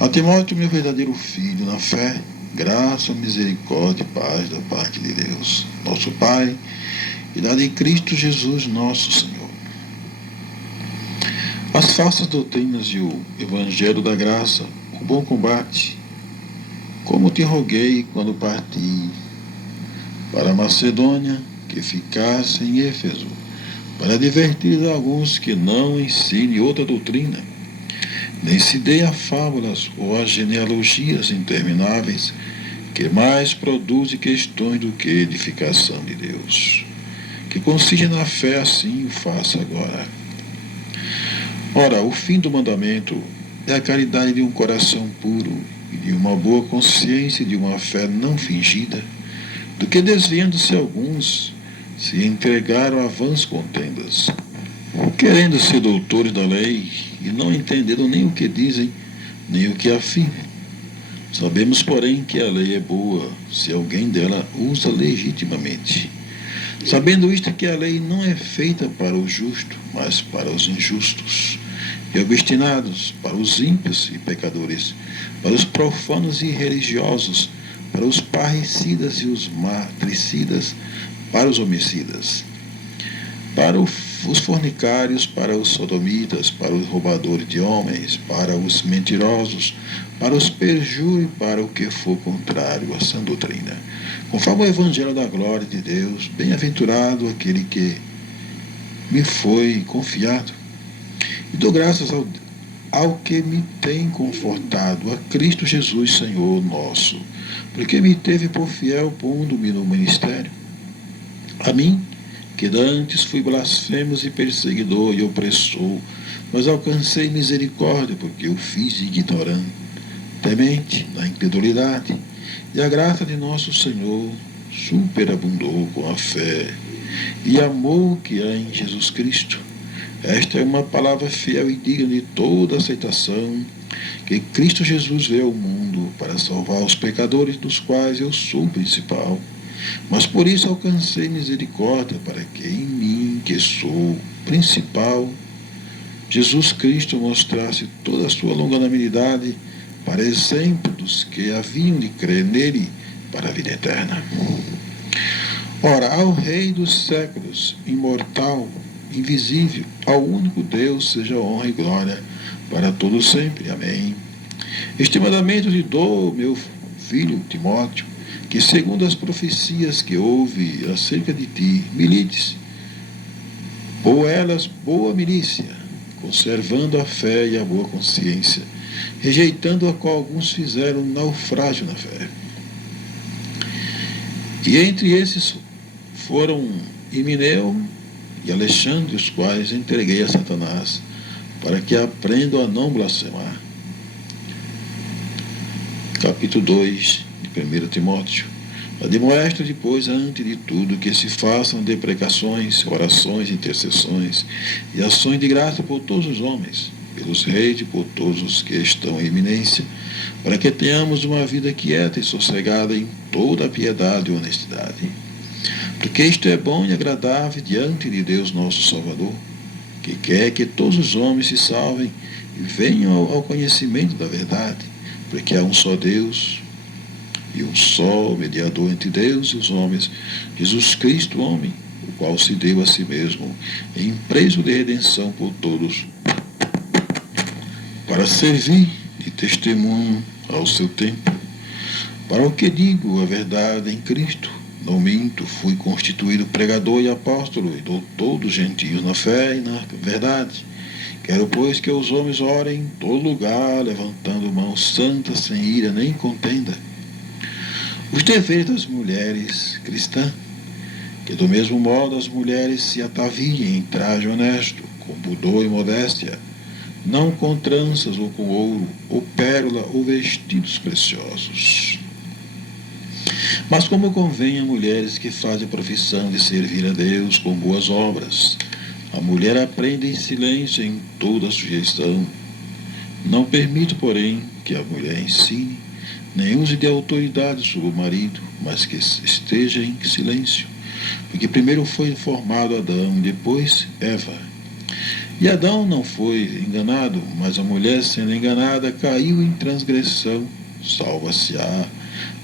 A Timóteo, meu verdadeiro filho na fé, graça, misericórdia e paz da parte de Deus, nosso Pai, e da de Cristo Jesus, nosso Senhor. As falsas doutrinas e o Evangelho da graça, o bom combate, como te roguei quando parti para a Macedônia, que ficasse em Éfeso, para advertir a alguns que não ensine outra doutrina, nem se dê a fábulas ou a genealogias intermináveis, que mais produzem questões do que edificação de Deus. Que consiste na fé, assim o faça agora. Ora, o fim do mandamento é a caridade de um coração puro e de uma boa consciência e de uma fé não fingida, do que desviando-se alguns, se entregaram a vãs contendas, querendo ser doutores da lei e não entendendo nem o que dizem, nem o que afirmam. Sabemos, porém, que a lei é boa, se alguém dela usa legitimamente. Sabendo isto, que a lei não é feita para o justo, mas para os injustos e obstinados, para os ímpios e pecadores, para os profanos e religiosos, para os parricidas e os matricidas, para os homicidas, para os fornicários, para os sodomitas, para os roubadores de homens, para os mentirosos, para os perjúrios, para o que for contrário a sã doutrina. Conforme o Evangelho da glória de Deus, bem-aventurado aquele que me foi confiado. E dou graças ao que me tem confortado, a Cristo Jesus, Senhor nosso, porque me teve por fiel pondo-me no ministério. A mim, que dantes fui blasfemo e perseguidor e opressor, mas alcancei misericórdia, porque eu fiz ignorante, temente, na incredulidade, e a graça de nosso Senhor superabundou com a fé e amor que há em Jesus Cristo. Esta é uma palavra fiel e digna de toda aceitação, que Cristo Jesus veio ao mundo para salvar os pecadores, dos quais eu sou o principal. Mas por isso alcancei misericórdia, para que em mim, que sou principal, Jesus Cristo mostrasse toda a sua longanimidade, para exemplo dos que haviam de crer nele para a vida eterna. Ora, ao Rei dos séculos, imortal, invisível, ao único Deus, seja honra e glória para todos sempre. Amém. Este mandamento te dou, meu filho Timóteo, que segundo as profecias que houve acerca de ti, milites, ou elas boa milícia, conservando a fé e a boa consciência, rejeitando a qual alguns fizeram naufrágio na fé. E entre esses foram Himeneu e Alexandre, os quais entreguei a Satanás, para que aprendam a não blasfemar. Capítulo 2 de 1 Timóteo. Admoesta depois, antes de tudo, que se façam deprecações, orações, intercessões e ações de graça por todos os homens, pelos reis e por todos os que estão em eminência, para que tenhamos uma vida quieta e sossegada em toda a piedade e honestidade. Porque isto é bom e agradável diante de Deus nosso Salvador, que quer que todos os homens se salvem e venham ao conhecimento da verdade, porque há um só Deus e um só mediador entre Deus e os homens, Jesus Cristo, homem, o qual se deu a si mesmo em preço de redenção por todos, para servir de testemunho ao seu tempo. Para o que digo a verdade em Cristo, não minto, fui constituído pregador e apóstolo e doutor dos gentios na fé e na verdade. Quero, pois, que os homens orem em todo lugar, levantando mãos santas, sem ira nem contenda. Os deveres das mulheres cristãs, que do mesmo modo as mulheres se ataviem em traje honesto, com pudor e modéstia, não com tranças ou com ouro, ou pérola, ou vestidos preciosos. Mas como convém a mulheres que fazem profissão de servir a Deus com boas obras, a mulher aprende em silêncio em toda a sujeição. Não permito, porém, que a mulher ensine, nem use de autoridade sobre o marido, mas que esteja em silêncio, porque primeiro foi formado Adão, depois Eva. E Adão não foi enganado, mas a mulher, sendo enganada, caiu em transgressão. Salva-se-á,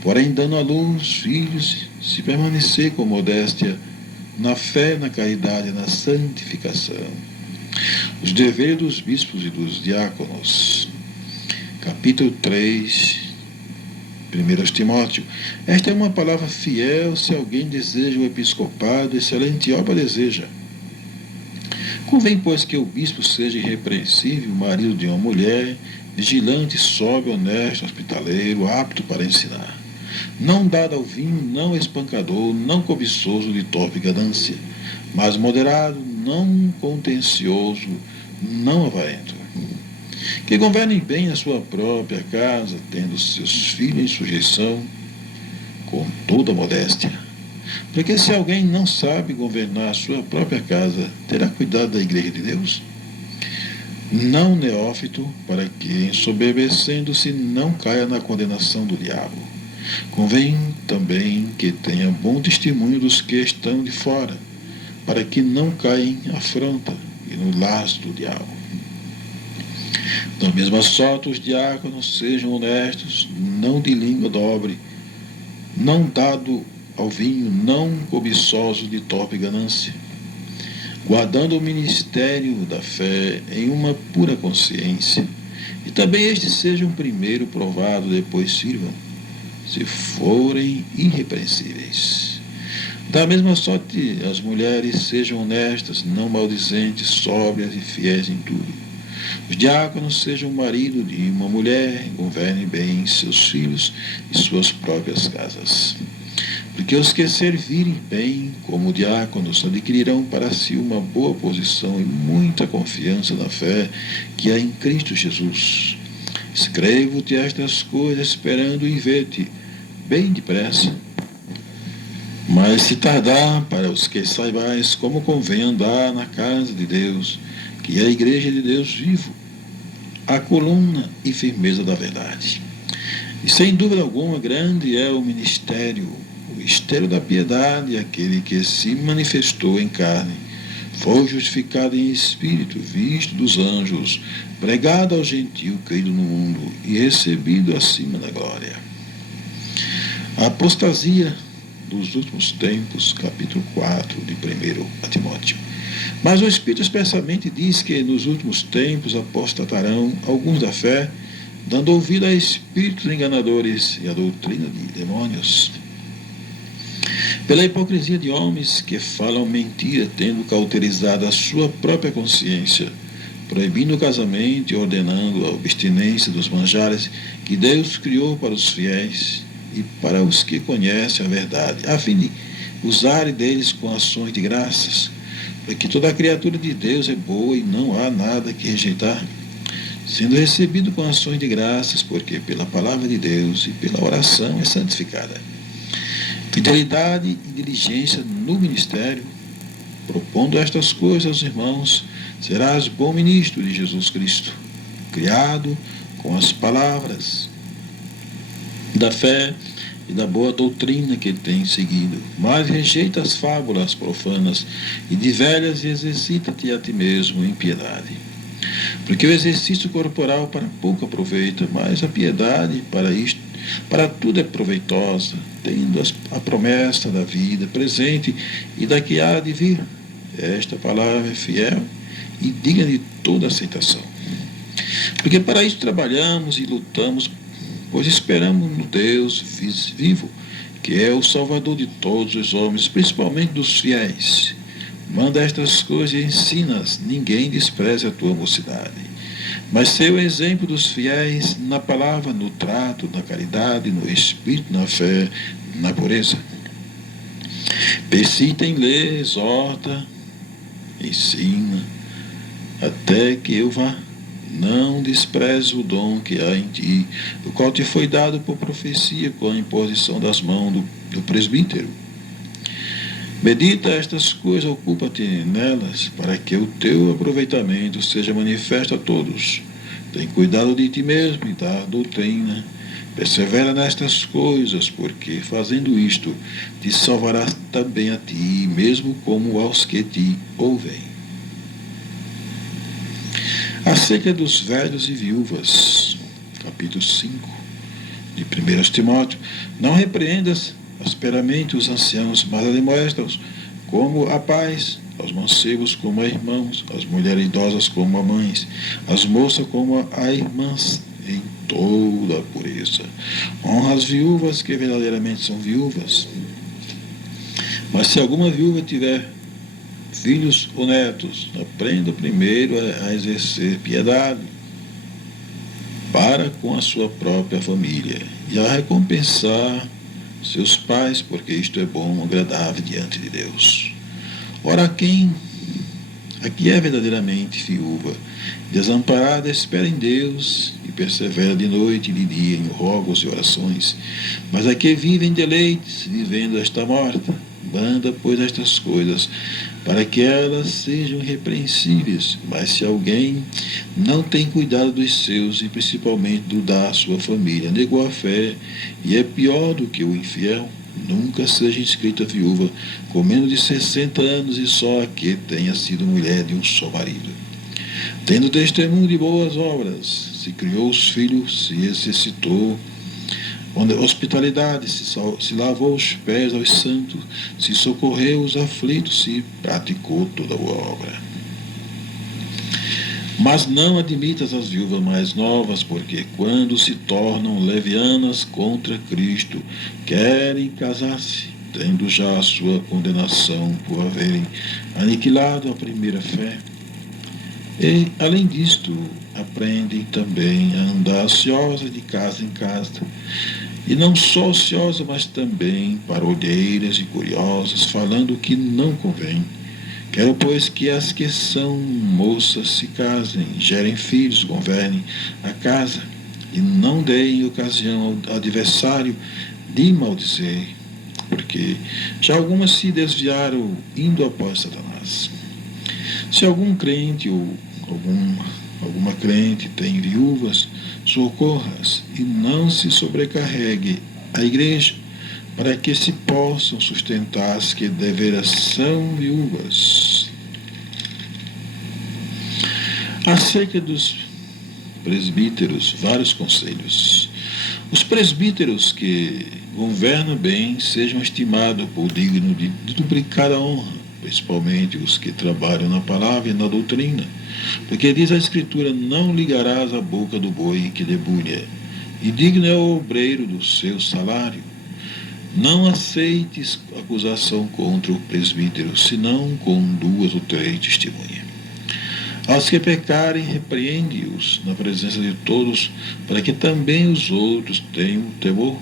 porém, dando à luz filhos, se permanecer com modéstia, na fé, na caridade e na santificação. Os deveres dos bispos e dos diáconos. Capítulo 3, 1 Timóteo. Esta é uma palavra fiel se alguém deseja o episcopado, excelente obra deseja. Convém, pois, que o bispo seja irrepreensível, marido de uma mulher, vigilante, sóbrio, honesto, hospitaleiro, apto para ensinar. Não dado ao vinho, não espancador, não cobiçoso de torpe ganância, mas moderado, não contencioso, não avarento. Que governe bem a sua própria casa, tendo seus filhos em sujeição, com toda modéstia. Porque se alguém não sabe governar a sua própria casa, terá cuidado da igreja de Deus? Não neófito, para que, ensoberbecendo-se, não caia na condenação do diabo. Convém também que tenha bom testemunho dos que estão de fora, para que não caia em afronta e no laço do diabo. Da mesma sorte, os diáconos sejam honestos, não de língua dobre, não dado ao vinho, não cobiçoso de torpe ganância, guardando o ministério da fé em uma pura consciência. E também estes sejam primeiro provados, depois sirvam, se forem irrepreensíveis. Da mesma sorte, as mulheres sejam honestas, não maldizentes, sóbrias e fiéis em tudo. Os diáconos sejam marido de uma mulher, governem bem seus filhos e suas próprias casas. Porque os que servirem bem como diáconos adquirirão para si uma boa posição e muita confiança na fé que há em Cristo Jesus. Escrevo-te estas coisas esperando em ver-te bem depressa. Mas se tardar, para os que saibais como convém andar na casa de Deus, que é a igreja de Deus vivo, a coluna e firmeza da verdade. E sem dúvida alguma, grande é o ministério da piedade, aquele que se manifestou em carne, foi justificado em espírito, visto dos anjos, pregado ao gentio, crido no mundo e recebido acima da glória. A apostasia dos últimos tempos, capítulo 4 de 1 Timóteo. Mas o Espírito expressamente diz que nos últimos tempos apostatarão alguns da fé, dando ouvido a espíritos enganadores e a doutrina de demônios. Pela hipocrisia de homens que falam mentira, tendo cauterizado a sua própria consciência, proibindo o casamento e ordenando a abstinência dos manjares que Deus criou para os fiéis e para os que conhecem a verdade, a fim de usarem deles com ações de graças, porque toda a criatura de Deus é boa e não há nada que rejeitar, sendo recebido com ações de graças, porque pela palavra de Deus e pela oração é santificada. Fidelidade e diligência no ministério, propondo estas coisas aos irmãos, serás bom ministro de Jesus Cristo, criado com as palavras da fé e da boa doutrina que tem seguido, mas rejeita as fábulas profanas e de velhas e exercita-te a ti mesmo em piedade. Porque o exercício corporal para pouco aproveita, mas a piedade para tudo é proveitosa, tendo a promessa da vida presente e da que há de vir. Esta palavra é fiel e digna de toda aceitação. Porque para isso trabalhamos e lutamos, pois esperamos no Deus vivo, que é o Salvador de todos os homens, principalmente dos fiéis. Manda estas coisas e ensina-as, ninguém despreze a tua mocidade. Mas ser o exemplo dos fiéis na palavra, no trato, na caridade, no espírito, na fé, na pureza. Persista em ler, exorta, ensina, até que eu vá. Não despreze o dom que há em ti, o qual te foi dado por profecia com a imposição das mãos do presbítero. Medita estas coisas, ocupa-te nelas, para que o teu aproveitamento seja manifesto a todos. Tem cuidado de ti mesmo e da doutrina. Persevera nestas coisas, porque, fazendo isto, te salvarás também a ti, mesmo como aos que te ouvem. Acerca dos velhos e viúvas, capítulo 5 de 1 Timóteo, não repreendas asperamente os anciãos, mas admoesta-os como a pais, aos mancebos como a irmãos, as mulheres idosas como a mães, as moças como a irmãs, em toda a pureza. Honra as viúvas que verdadeiramente são viúvas. Mas se alguma viúva tiver filhos ou netos, aprenda primeiro a exercer piedade para com a sua própria família e a recompensar seus pais, porque isto é bom e agradável diante de Deus. Ora, quem aqui é verdadeiramente viúva, desamparada, espera em Deus e persevera de noite e de dia em rogos e orações. Mas a que vive em deleites, vivendo esta morta, manda, pois, estas coisas, para que elas sejam irrepreensíveis. Mas se alguém não tem cuidado dos seus, e principalmente do da sua família, negou a fé, e é pior do que o infiel, nunca seja inscrita viúva, com menos de 60 anos, e só a que tenha sido mulher de um só marido. Tendo testemunho de boas obras, se criou os filhos, se exercitou hospitalidade, se lavou os pés aos santos, se socorreu os aflitos, se praticou toda boa obra. Mas não admitas as viúvas mais novas, porque quando se tornam levianas contra Cristo, querem casar-se, tendo já a sua condenação por haverem aniquilado a primeira fé. E, além disto, aprendem também a andar ociosa de casa em casa, e não só ociosa, mas também parolheiras e curiosas, falando o que não convém. Quero, pois, que as que são moças se casem, gerem filhos, governem a casa, e não deem ocasião ao adversário de maldizer, porque já algumas se desviaram indo após Satanás. Se algum crente ou alguma crente tem viúvas, socorra-as e não se sobrecarregue a igreja, para que se possam sustentar as que deveras são viúvas. Acerca dos presbíteros, vários conselhos. Os presbíteros que governam bem sejam estimados por digno de duplicada honra, principalmente os que trabalham na palavra e na doutrina. Porque diz a Escritura, não ligarás a boca do boi que debulha, e digno é o obreiro do seu salário. Não aceites acusação contra o presbítero, senão com 2 ou 3 testemunhas. Aos que pecarem, repreende-os na presença de todos, para que também os outros tenham temor.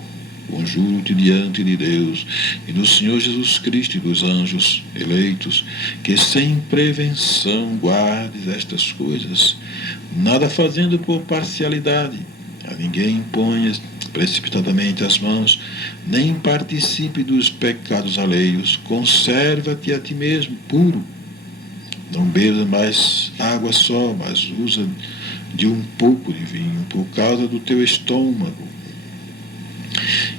Conjuro-te diante de Deus e do Senhor Jesus Cristo e dos anjos eleitos, que sem prevenção guardes estas coisas, nada fazendo por parcialidade, a ninguém imponhas precipitadamente as mãos, nem participe dos pecados alheios, conserva-te a ti mesmo puro. Não bebas mais água só, mas usa de um pouco de vinho, por causa do teu estômago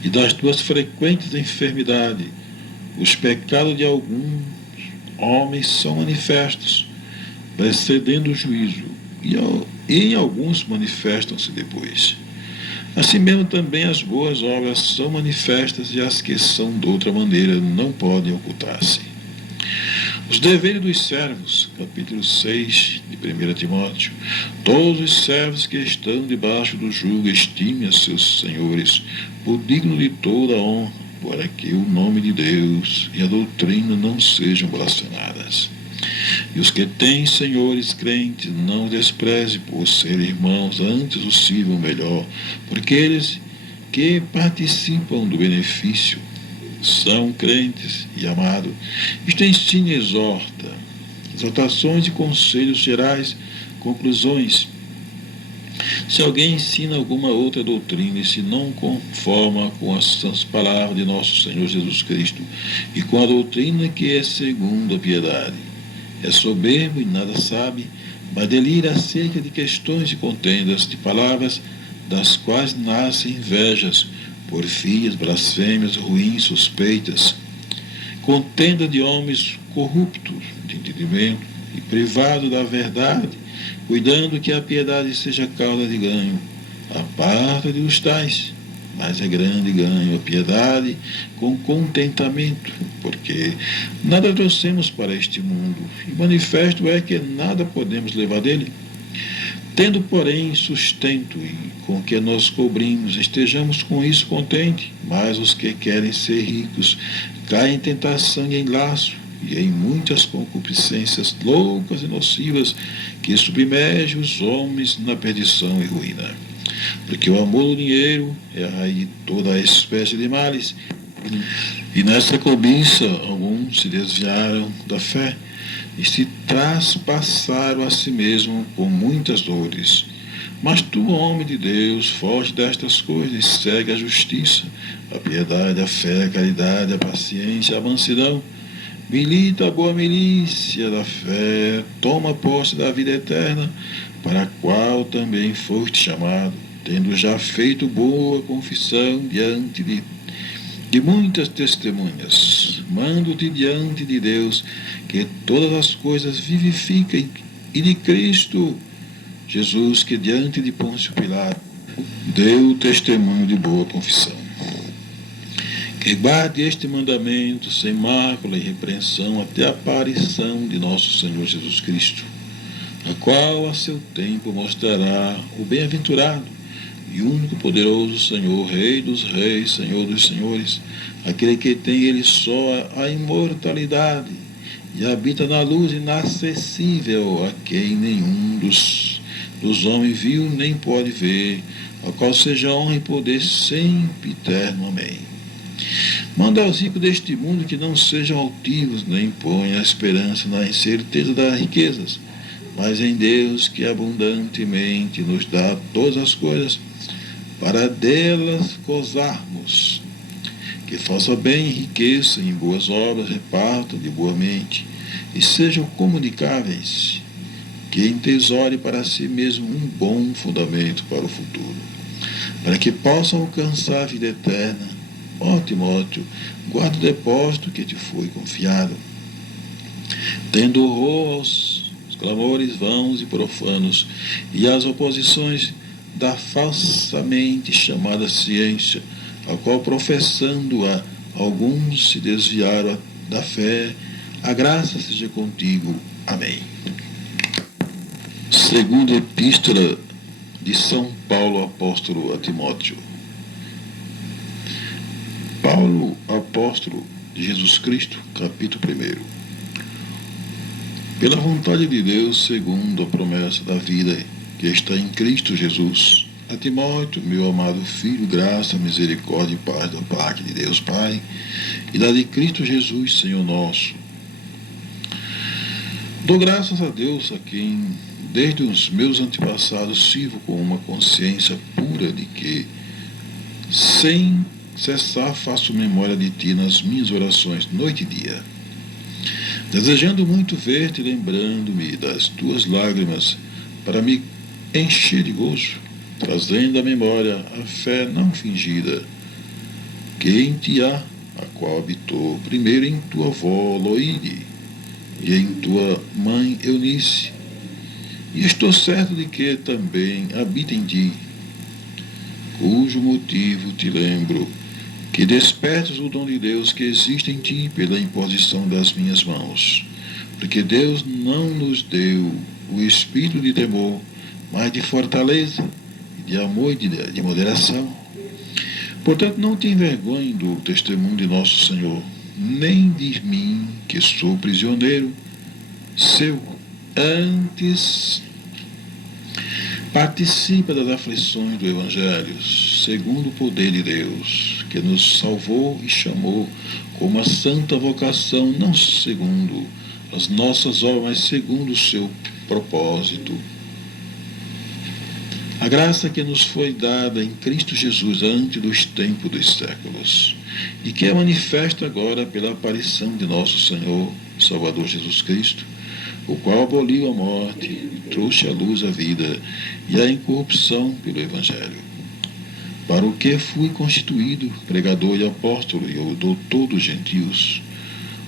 e das tuas frequentes enfermidades. Os pecados de alguns homens são manifestos, precedendo o juízo, e em alguns manifestam-se depois. Assim mesmo também as boas obras são manifestas, e as que são de outra maneira não podem ocultar-se. Os deveres dos servos, capítulo 6 de 1 Timóteo. Todos os servos que estão debaixo do jugo estimem a seus senhores por digno de toda honra, para que o nome de Deus e a doutrina não sejam blasfemadas. E os que têm senhores crentes, não despreze por serem irmãos, antes os sirvam melhor, porque eles que participam do benefício são crentes e amados. Isto ensina e exorta. Exortações e conselhos gerais, conclusões. Se alguém ensina alguma outra doutrina e se não conforma com as santas palavras de nosso Senhor Jesus Cristo e com a doutrina que é segundo a piedade, é soberbo e nada sabe, mas delira acerca de questões e contendas de palavras, das quais nascem invejas, porfias, blasfêmias, ruins, suspeitas, contenda de homens corruptos de entendimento e privados da verdade, cuidando que a piedade seja causa de ganho. Aparta-te dos tais, mas é grande ganho a piedade com contentamento, porque nada trouxemos para este mundo, e manifesto é que nada podemos levar dele. Tendo, porém, sustento e com que nos cobrimos, estejamos com isso contentes, mas os que querem ser ricos caem em tentação e em laço, e em muitas concupiscências loucas e nocivas que submergem os homens na perdição e ruína. Porque o amor do dinheiro é a raiz de toda a espécie de males, e nessa cobiça alguns se desviaram da fé e se traspassaram a si mesmo com muitas dores. Mas tu, homem de Deus, foge destas coisas e segue a justiça, a piedade, a fé, a caridade, a paciência, a mansidão. Milita a boa milícia da fé, toma posse da vida eterna, para a qual também foste chamado, tendo já feito boa confissão diante de muitas testemunhas. Mando-te diante de Deus que todas as coisas vivifiquem, e de Cristo Jesus, que diante de Pôncio Pilato deu testemunho de boa confissão. Que guarde este mandamento sem mácula e repreensão até a aparição de nosso Senhor Jesus Cristo, a qual a seu tempo mostrará o bem-aventurado e único poderoso Senhor, Rei dos reis, Senhor dos senhores, aquele que tem ele só a imortalidade e habita na luz inacessível, a quem nenhum dos homens viu nem pode ver, ao qual seja honra e poder sempre eterno. Amém. Manda aos ricos deste mundo que não sejam altivos, nem ponham a esperança na incerteza das riquezas, mas em Deus, que abundantemente nos dá todas as coisas, para delas gozarmos. Que faça bem, enriqueça em boas obras, reparta de boa mente, e sejam comunicáveis, que entesoure para si mesmo um bom fundamento para o futuro, para que possam alcançar a vida eterna. Ó Timóteo, guarda o depósito que te foi confiado, tendo horror aos clamores vãos e profanos, e às oposições da falsamente chamada ciência, a qual professando-a alguns se desviaram da fé. A graça seja contigo. Amém. Segunda Epístola de São Paulo Apóstolo a Timóteo. Paulo, apóstolo de Jesus Cristo, capítulo 1. Pela vontade de Deus, segundo a promessa da vida que está em Cristo Jesus, a Timóteo, meu amado filho, graça, misericórdia e paz da parte de Deus Pai e da de Cristo Jesus, Senhor nosso. Dou graças a Deus, a quem desde os meus antepassados sirvo com uma consciência pura de que, sem cessar, faço memória de ti nas minhas orações, noite e dia, desejando muito ver-te, lembrando-me das tuas lágrimas, para me encher de gozo, trazendo à memória a fé não fingida, que em ti há, a qual habitou primeiro em tua avó Loide e em tua mãe Eunice, e estou certo de que também habita em ti, cujo motivo te lembro, que despertes o dom de Deus que existe em ti pela imposição das minhas mãos, porque Deus não nos deu o espírito de temor, mas de fortaleza, de amor e de moderação. Portanto, não te envergonhe do testemunho de nosso Senhor, nem de mim, que sou prisioneiro seu. Antes, participa das aflições do Evangelho, segundo o poder de Deus, que nos salvou e chamou com uma santa vocação, não segundo as nossas obras, mas segundo o seu propósito. A graça que nos foi dada em Cristo Jesus antes dos tempos dos séculos, e que é manifesta agora pela aparição de nosso Senhor e Salvador Jesus Cristo, o qual aboliu a morte, trouxe à luz a vida e a incorrupção pelo Evangelho, para o que fui constituído pregador e apóstolo e o doutor dos gentios,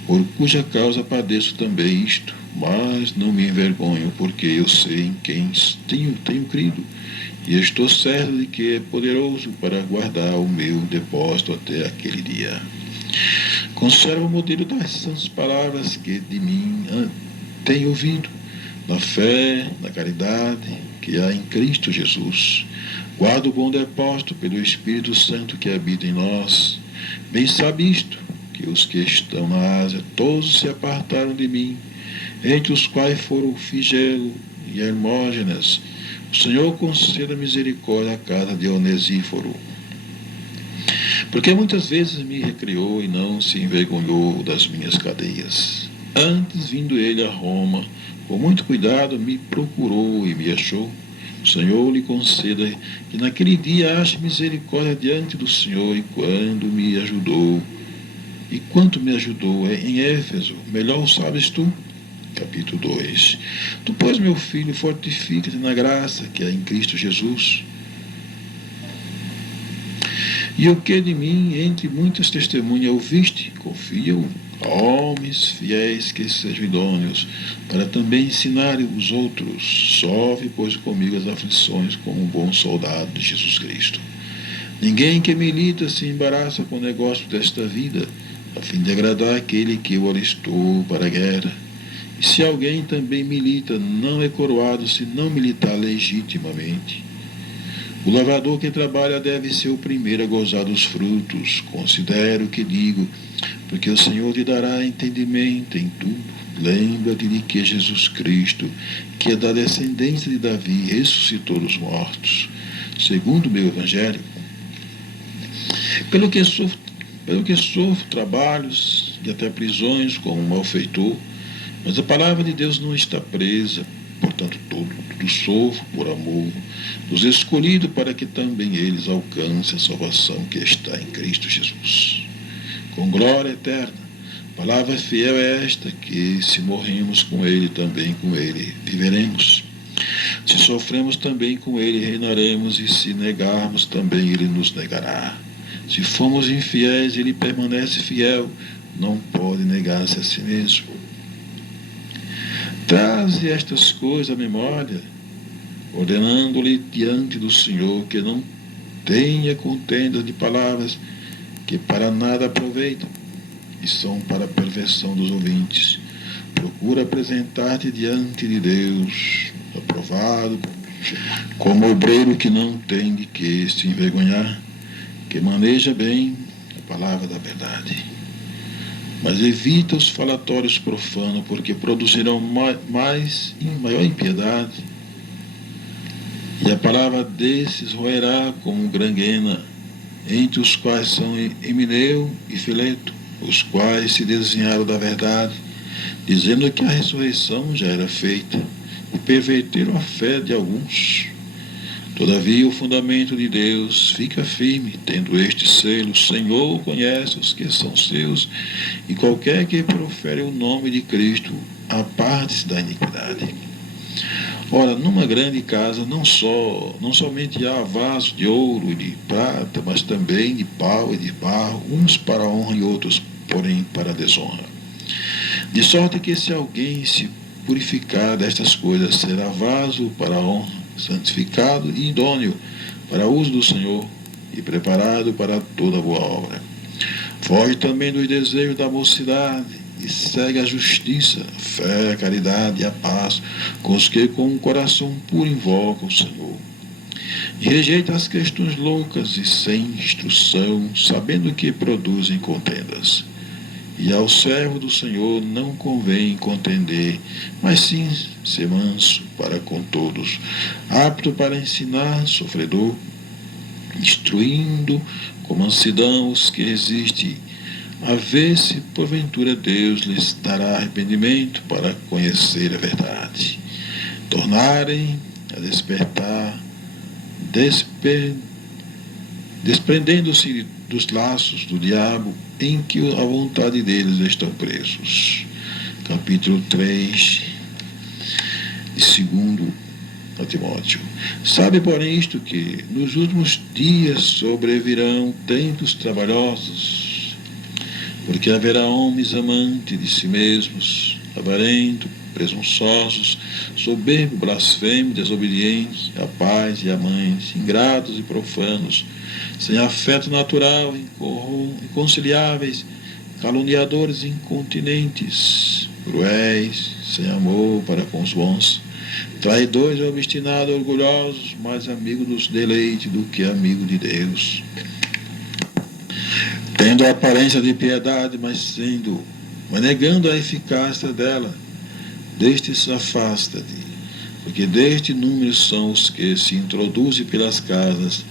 por cuja causa padeço também isto, mas não me envergonho, porque eu sei em quem tenho crido, e estou certo de que é poderoso para guardar o meu depósito até aquele dia. Conservo o modelo das santas palavras que de mim tenho ouvido, na fé, na caridade que há em Cristo Jesus. Guardo o bom depósito pelo Espírito Santo que habita em nós. Bem sabe isto, que os que estão na Ásia todos se apartaram de mim, entre os quais foram Figelo e Hermógenes. O Senhor conceda misericórdia à casa de Onesíforo, porque muitas vezes me recriou e não se envergonhou das minhas cadeias. Antes, vindo ele a Roma, com muito cuidado me procurou e me achou. O Senhor lhe conceda que naquele dia ache misericórdia diante do Senhor, e quanto me ajudou em Éfeso, melhor o sabes tu. Capítulo 2. Tu, pois, meu filho, fortifica-te na graça que há em Cristo Jesus. E o que de mim, entre muitas testemunhas, ouviste, confia-o a homens fiéis que sejam idôneos, para também ensinarem os outros. Sofre, pois, comigo as aflições como um bom soldado de Jesus Cristo. Ninguém que milita se embaraça com o negócio desta vida, a fim de agradar aquele que o alistou para a guerra. E se alguém também milita, não é coroado se não militar legitimamente. O lavrador que trabalha deve ser o primeiro a gozar dos frutos. Considero o que digo, porque o Senhor te dará entendimento em tudo. Lembra-te de que Jesus Cristo, que é da descendência de Davi, ressuscitou dos mortos, segundo o meu Evangelho. Pelo que sofro trabalhos e até prisões como um malfeitor, mas a palavra de Deus não está presa. Portanto, tudo sofro por amor dos escolhidos, para que também eles alcancem a salvação que está em Cristo Jesus, com glória eterna. Palavra fiel é esta, que se morremos com ele, também com ele viveremos. Se sofremos, também com ele reinaremos, e se negarmos, também ele nos negará. Se formos infiéis, ele permanece fiel, não pode negar-se a si mesmo. Traze estas coisas à memória, ordenando-lhe diante do Senhor que não tenha contenda de palavras que para nada aproveitam e são para a perversão dos ouvintes. Procura apresentar-te diante de Deus, aprovado, como obreiro que não tem de que se envergonhar, que maneja bem a palavra da verdade. Mas evita os falatórios profanos, porque produzirão maior impiedade. E a palavra desses roerá como granguena, entre os quais são Emineu e Fileto, os quais se desviaram da verdade, dizendo que a ressurreição já era feita, e perverteram a fé de alguns. Todavia, o fundamento de Deus fica firme, tendo este selo: o Senhor conhece os que são seus, e qualquer que profere o nome de Cristo aparte-se da iniquidade. Ora, numa grande casa não somente há vasos de ouro e de prata, mas também de pau e de barro, uns para a honra e outros, porém, para a desonra. De sorte que, se alguém se purificar destas coisas, será vaso para a honra, santificado e idôneo para o uso do Senhor, e preparado para toda boa obra. Foge também dos desejos da mocidade, e segue a justiça, a fé, a caridade e a paz com os que com um coração puro invocam o Senhor. E rejeita as questões loucas e sem instrução, sabendo que produzem contendas. E ao servo do Senhor não convém contender, mas sim ser manso para com todos, apto para ensinar, sofredor, instruindo com mansidão os que resistem, a ver se porventura Deus lhes dará arrependimento para conhecer a verdade, tornarem a despertar, desprendendo-se dos laços do diabo em que a vontade deles estão presos. Capítulo 3, de 2 a Timóteo. Sabe, porém, isto, que nos últimos dias sobrevirão tempos trabalhosos, porque haverá homens amantes de si mesmos, avarentos, presunçosos, soberbos, blasfemos, desobedientes, rapazes e amantes, ingratos e profanos, sem afeto natural, inconciliáveis, caluniadores, incontinentes, cruéis, sem amor para com os bons, traidores, obstinados, orgulhosos, mais amigos dos deleites do que amigo de Deus, tendo a aparência de piedade, mas negando a eficácia dela. Destes se afasta-te, porque deste número são os que se introduzem pelas casas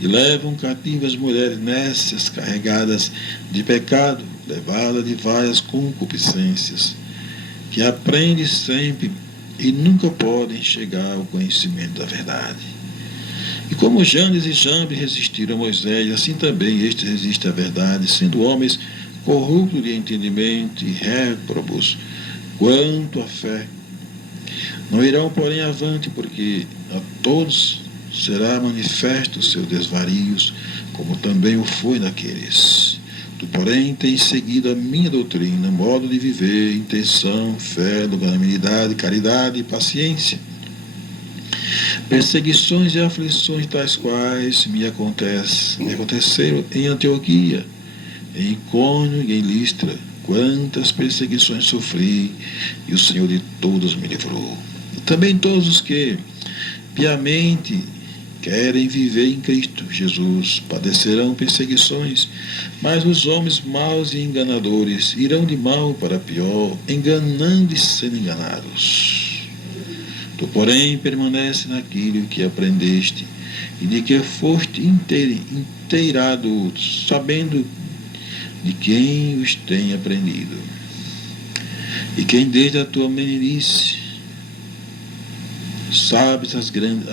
e levam cativas mulheres nécias, carregadas de pecado, levadas de várias concupiscências, que aprendem sempre e nunca podem chegar ao conhecimento da verdade. E como Janes e Jambe resistiram a Moisés, assim também este resiste à verdade, sendo homens corruptos de entendimento e réprobos quanto à fé. Não irão, porém, avante, porque a todos será manifesto os seus desvarios, como também o foi naqueles. Tu, porém, tens seguido a minha doutrina, modo de viver, intenção, fé, longanimidade, caridade e paciência. Perseguições e aflições tais quais me aconteceram em Antioquia, em Icônio e em Listra, quantas perseguições sofri, e o Senhor de todas me livrou. E também todos os que piamente querem viver em Cristo Jesus padecerão perseguições, mas os homens maus e enganadores irão de mal para pior, enganando e sendo enganados. Tu, porém, permanece naquilo que aprendeste e de que foste inteirado, sabendo de quem os tem aprendido, e quem desde a tua meninice sabes as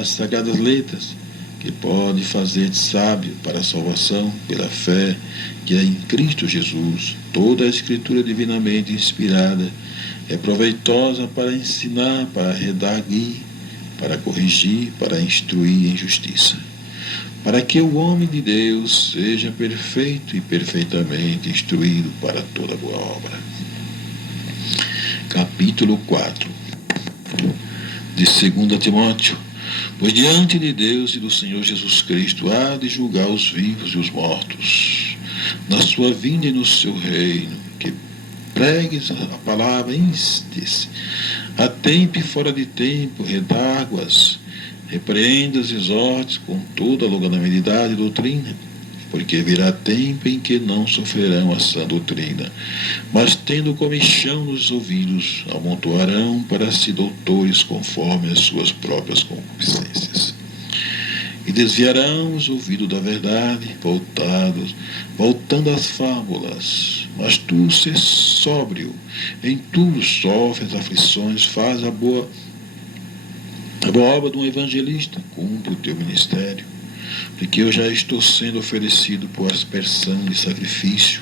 sagradas letras, que pode fazer-te sábio para a salvação pela fé que é em Cristo Jesus. Toda a Escritura divinamente inspirada é proveitosa para ensinar, para redarguir, para corrigir, para instruir em justiça, para que o homem de Deus seja perfeito e perfeitamente instruído para toda boa obra. Capítulo 4 de 2 Timóteo. Pois diante de Deus e do Senhor Jesus Cristo há de julgar os vivos e os mortos, na sua vinda e no seu reino, que pregues a palavra, instes, a tempo e fora de tempo, redarguas, repreendas, exortes com toda a longanimidade e doutrina, porque virá tempo em que não sofrerão a sã doutrina, mas tendo comichão nos ouvidos, amontoarão para si doutores conforme as suas próprias concupiscências. E desviarão os ouvidos da verdade, voltando às fábulas. Mas tu, sê sóbrio, em tudo sofres aflições, faz a boa obra de um evangelista, cumpre o teu ministério, porque eu já estou sendo oferecido por aspersão de sacrifício,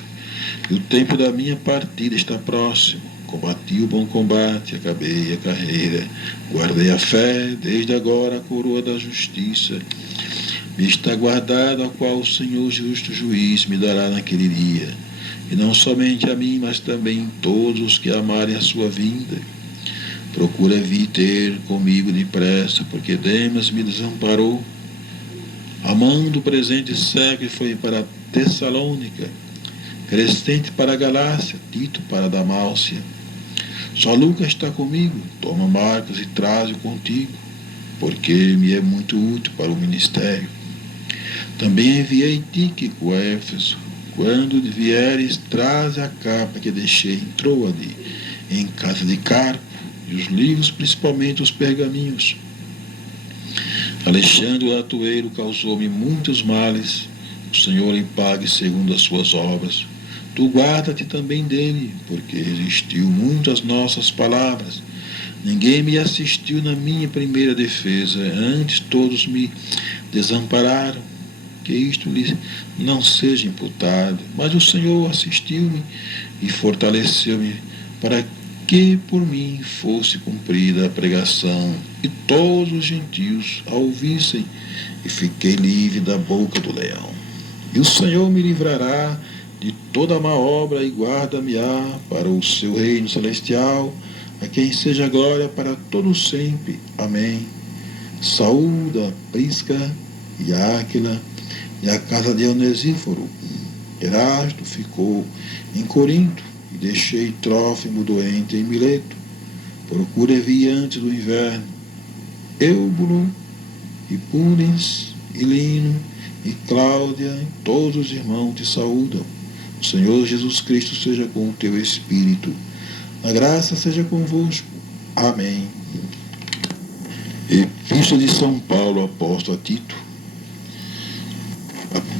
e o tempo da minha partida está próximo. Combati o bom combate, acabei a carreira, guardei a fé, desde agora a coroa da justiça me está guardada, a qual o Senhor justo juiz me dará naquele dia, e não somente a mim, mas também todos os que amarem a sua vinda. Procura vir ter comigo depressa, porque Demas me desamparou, amando o presente século, foi para Tessalônica, Crescente para a Galácia, Tito para a Dalmácia. Só Lucas está comigo, toma Marcos e traze-o contigo, porque me é muito útil para o ministério. Também enviei Tíquico a Éfeso. Quando vieres, traze a capa que deixei em Troade, em casa de Carpo, e os livros, principalmente os pergaminhos. Alexandre o atueiro causou-me muitos males, o Senhor lhe pague segundo as suas obras. Tu guarda-te também dele, porque resistiu muito às nossas palavras. Ninguém me assistiu na minha primeira defesa, antes todos me desampararam. Que isto lhe não seja imputado, mas o Senhor assistiu-me e fortaleceu-me para que por mim fosse cumprida a pregação e todos os gentios a ouvissem, e fiquei livre da boca do leão. E o Senhor me livrará de toda má obra e guarda-me-á para o seu reino celestial, a quem seja glória para todos sempre. Amém. Saúda Prisca e Áquila e a casa de Onesíforo. Erasto ficou em Corinto e deixei Trófimo doente em Mileto. Procure vir antes do inverno. Eubulo e Púdens e Lino e Cláudia e todos os irmãos te saúdam. O Senhor Jesus Cristo seja com o teu espírito. A graça seja convosco. Amém. Epístola de São Paulo, apóstolo a Tito.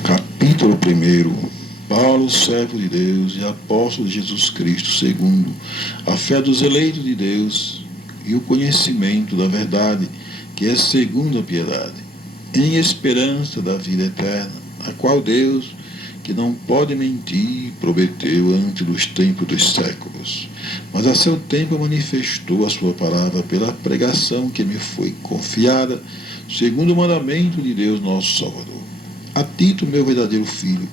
Capítulo 1. Paulo, servo de Deus e apóstolo de Jesus Cristo, segundo a fé dos eleitos de Deus e o conhecimento da verdade, que é segundo a piedade, em esperança da vida eterna, a qual Deus, que não pode mentir, prometeu antes dos tempos dos séculos, mas a seu tempo manifestou a sua palavra pela pregação que me foi confiada, segundo o mandamento de Deus nosso Salvador. A Tito, meu verdadeiro filho,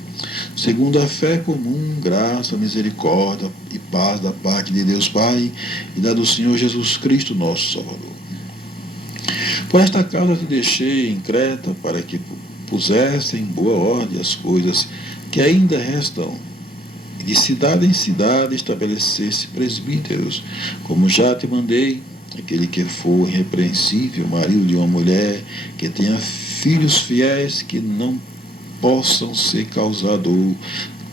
segundo a fé comum, graça, misericórdia e paz da parte de Deus Pai e da do Senhor Jesus Cristo, nosso Salvador. Por esta causa te deixei em Creta, para que pusesse em boa ordem as coisas que ainda restam, e de cidade em cidade estabelecesse presbíteros, como já te mandei, aquele que for irrepreensível, marido de uma mulher, que tenha filhos fiéis, que não possam ser causador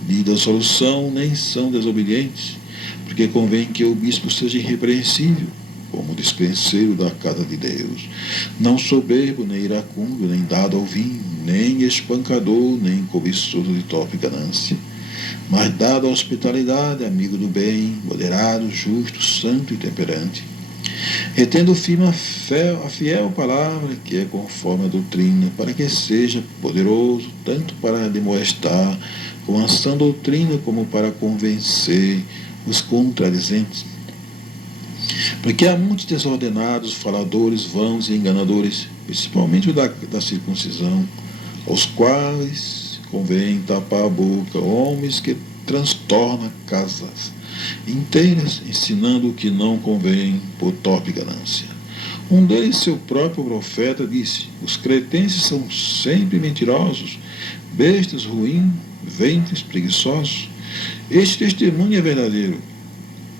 de dissolução, nem são desobedientes, porque convém que o bispo seja irrepreensível, como dispenseiro da casa de Deus, não soberbo, nem iracundo, nem dado ao vinho, nem espancador, nem cobiçoso de torpe ganância, mas dado à hospitalidade, amigo do bem, moderado, justo, santo e temperante, retendo firme a fiel palavra, que é conforme a doutrina, para que seja poderoso tanto para demonstrar com a sã doutrina, como para convencer os contradizentes. Porque há muitos desordenados, faladores, vãos e enganadores, principalmente da circuncisão, aos quais convém tapar a boca, homens que transtornam casas inteiras, ensinando o que não convém por torpe ganância. Um deles, seu próprio profeta, disse: os cretenses são sempre mentirosos, bestas ruins, ventres preguiçosos. Este testemunho é verdadeiro.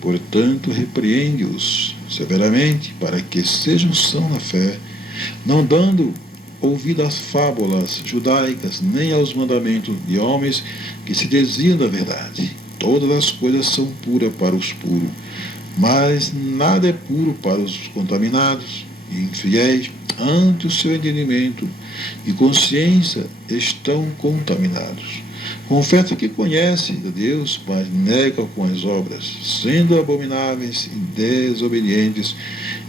Portanto, repreende-os severamente, para que sejam sãos na fé, não dando ouvido às fábulas judaicas, nem aos mandamentos de homens que se desviam da verdade. Todas as coisas são puras para os puros, mas nada é puro para os contaminados e infiéis. Ante o seu entendimento e consciência estão contaminados. Confessa que conhece a Deus, mas nega com as obras, sendo abomináveis e desobedientes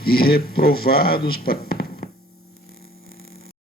e reprovados para